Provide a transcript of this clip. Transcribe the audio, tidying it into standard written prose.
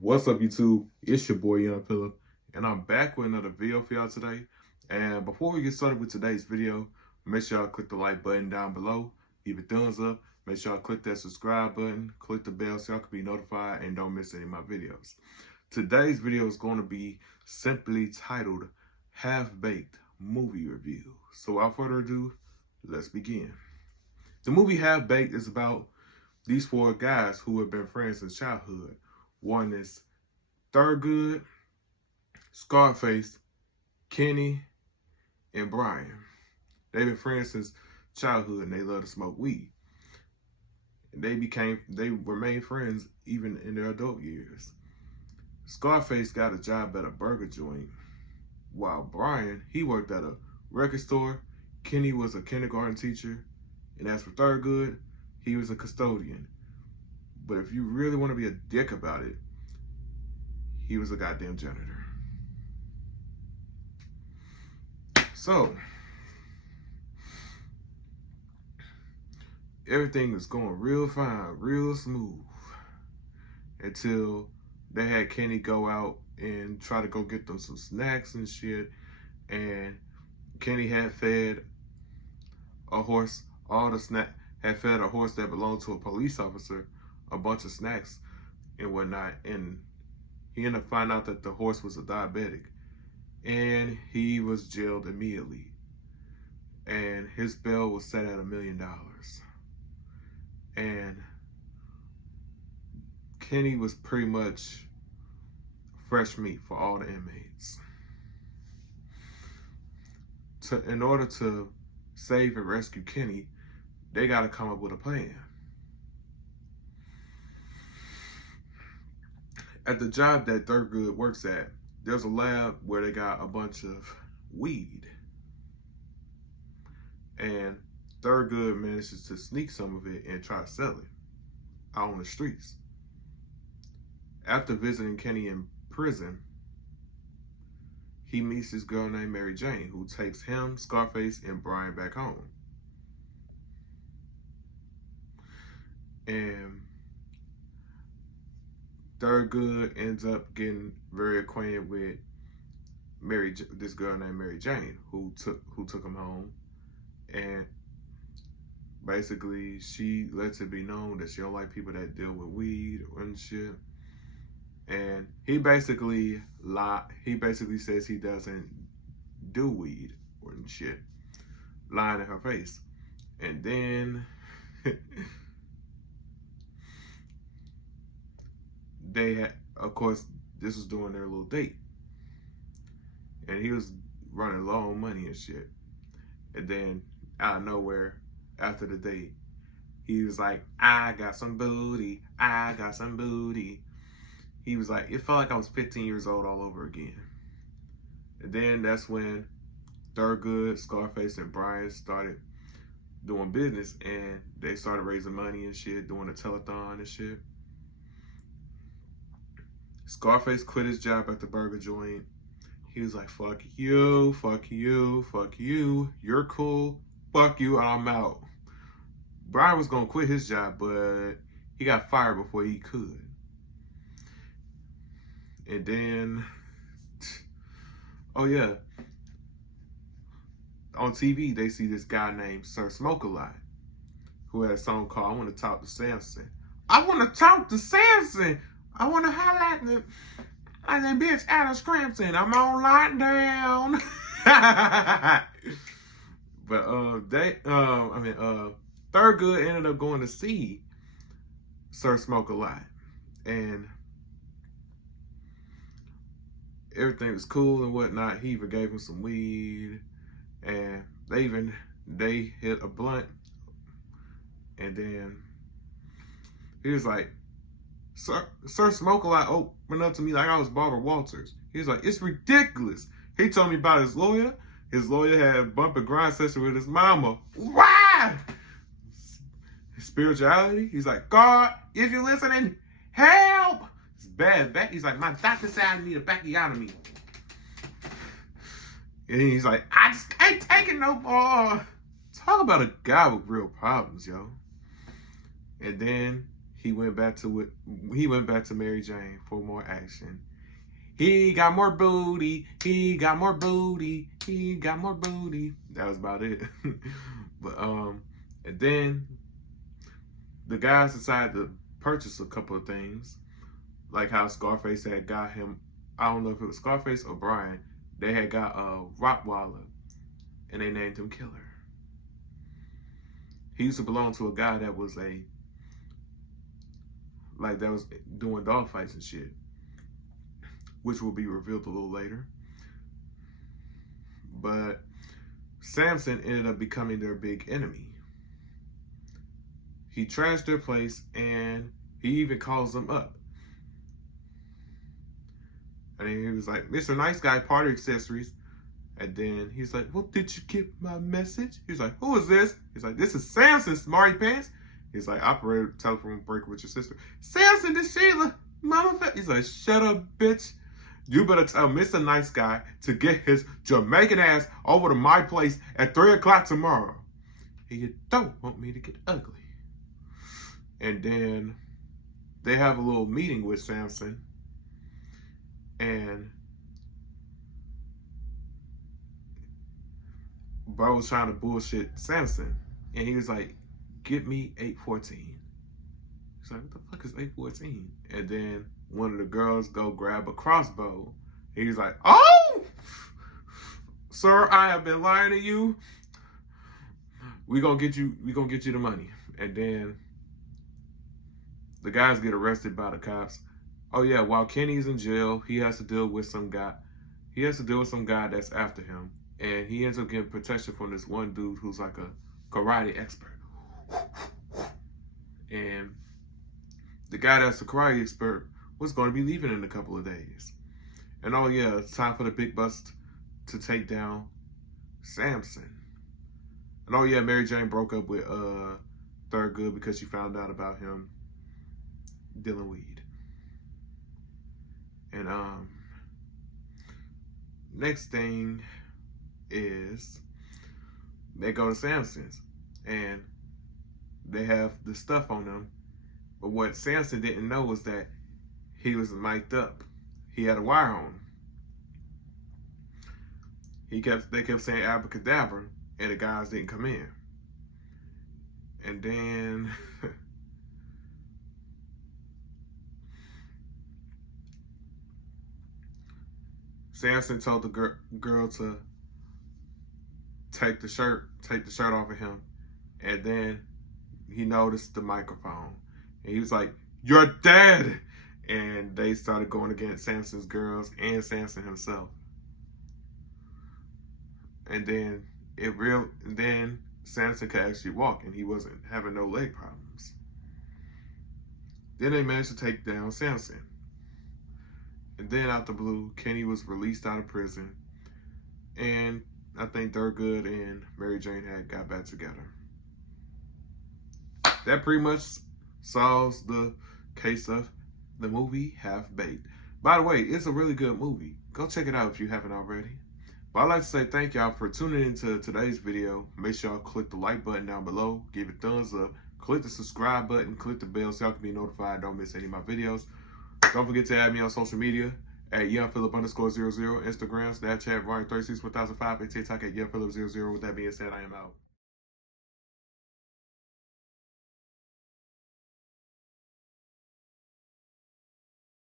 What's up, YouTube? It's your boy Young Phillip, and I'm back with another video for y'all today. And before we get started with today's video, make sure y'all click the like button down below, give it a thumbs up, make sure y'all click that subscribe button, click the bell so y'all can be notified and don't miss any of my videos. Today's video is going to be simply titled Half-Baked Movie Review. So without further ado, let's begin. The movie Half-Baked is about these four guys who have been friends since childhood. One is Thurgood, Scarface, Kenny, and Brian. They've been friends since childhood and they love to smoke weed. They remained friends even in their adult years. Scarface got a job at a burger joint, while Brian, he worked at a record store. Kenny was a kindergarten teacher, and as for Thurgood, he was a custodian. But if you really want to be a dick about it, he was a goddamn janitor. So, everything was going real fine, real smooth, until they had Kenny go out and try to go get them some snacks and shit. And Kenny had fed a horse, had fed a horse that belonged to a police officer a bunch of snacks and whatnot, and he ended up finding out that the horse was a diabetic, and he was jailed immediately, and his bail was set at $1 million. And Kenny was pretty much fresh meat for all the inmates. In order to save and rescue Kenny, they got to come up with a plan. At the job that Thurgood works at, there's a lab where they got a bunch of weed. And Thurgood manages to sneak some of it and try to sell it out on the streets. After visiting Kenny in prison, he meets this girl named Mary Jane, who takes him, Scarface, and Brian back home. And Thurgood ends up getting very acquainted with this girl named Mary Jane, who took him home, and basically she lets it be known that she don't like people that deal with weed and shit. And he basically says he doesn't do weed or shit, lying in her face. And then they had, of course, this was during their little date, and he was running low on money and shit. And then out of nowhere, after the date, he was like, I got some booty, I got some booty. He was like, it felt like I was 15 years old all over again. And then that's when Thurgood, Scarface, and Brian started doing business, and they started raising money and shit, doing a telethon and shit. Scarface quit his job at the burger joint. He was like, fuck you, fuck you, fuck you. You're cool. Fuck you, I'm out. Brian was going to quit his job, but he got fired before he could. And then, oh yeah, on TV, they see this guy named Sir Smoke-A-Lot, who had a song called I Want to Talk to Samson. I want to talk to Samson. I want to highlight the bitch Adam Scrampton. I'm on lockdown. But Thurgood ended up going to see Sir Smoke-A-Lot, and everything was cool and whatnot. He even gave him some weed, and they hit a blunt, and then he was like, Sir Smoke-A-Lot opened up to me like I was Barbara Walters. He was like, it's ridiculous. He told me about his lawyer. His lawyer had a bump and grind session with his mama. Why? His spirituality. He's like, God, if you're listening, help. It's bad. He's like, my doctor said I need a backiotomy. And he's like, I just ain't taking no more. Talk about a guy with real problems, yo. And then he went back to it. He went back to Mary Jane for more action. He got more booty. He got more booty. He got more booty. That was about it. But and then the guys decided to purchase a couple of things, like how Scarface had got him. I don't know if it was Scarface or Brian. They had got a Rottweiler, and they named him Killer. He used to belong to a guy that was that was doing dog fights and shit, which will be revealed a little later. But Samson ended up becoming their big enemy. He trashed their place, and he even calls them up. And he was like, Mr. Nice Guy, Party Accessories. And then he's like, well, did you get my message? He's like, who is this? He's like, this is Samson, Smarty Pants. He's like, operator, telephone breaker with your sister. Samson, this Sheila, mama. He's like, shut up, bitch. You better tell Mr. Nice Guy to get his Jamaican ass over to my place at 3 o'clock tomorrow. And you don't want me to get ugly. And then they have a little meeting with Samson. And bro was trying to bullshit Samson. And he was like, get me 814. He's like, what the fuck is 814? And then one of the girls go grab a crossbow. He's like, oh! Sir, I have been lying to you. We gonna get you the money. And then the guys get arrested by the cops. Oh yeah, while Kenny's in jail, he has to deal with some guy. He has to deal with some guy that's after him. And he ends up getting protection from this one dude who's like a karate expert. And the guy that's the karate expert was going to be leaving in a couple of days. And oh yeah, it's time for the big bust to take down Samson. And oh yeah, Mary Jane broke up with Thurgood because she found out about him dealing weed. And next thing is they go to Samson's and they have the stuff on them. But what Samson didn't know was that he was mic'd up. He had a wire on him. They kept saying abracadabra, and the guys didn't come in. And then Samson told the girl to take the shirt off of him. And then he noticed the microphone. And he was like, you're dead! And they started going against Samson's girls and Samson himself. And then Samson could actually walk, and he wasn't having no leg problems. Then they managed to take down Samson. And then out the blue, Kenny was released out of prison. And I think Thurgood and Mary Jane had got back together. That pretty much solves the case of the movie Half-Baked. By the way, it's a really good movie. Go check it out if you haven't already. But I'd like to say thank y'all for tuning into today's video. Make sure y'all click the like button down below. Give it a thumbs up. Click the subscribe button. Click the bell so y'all can be notified. Don't miss any of my videos. Don't forget to add me on social media at YoungPhilip_00. Instagram, Snapchat, Ryan361005, and TikTok at YoungPhilip00. With that being said, I am out.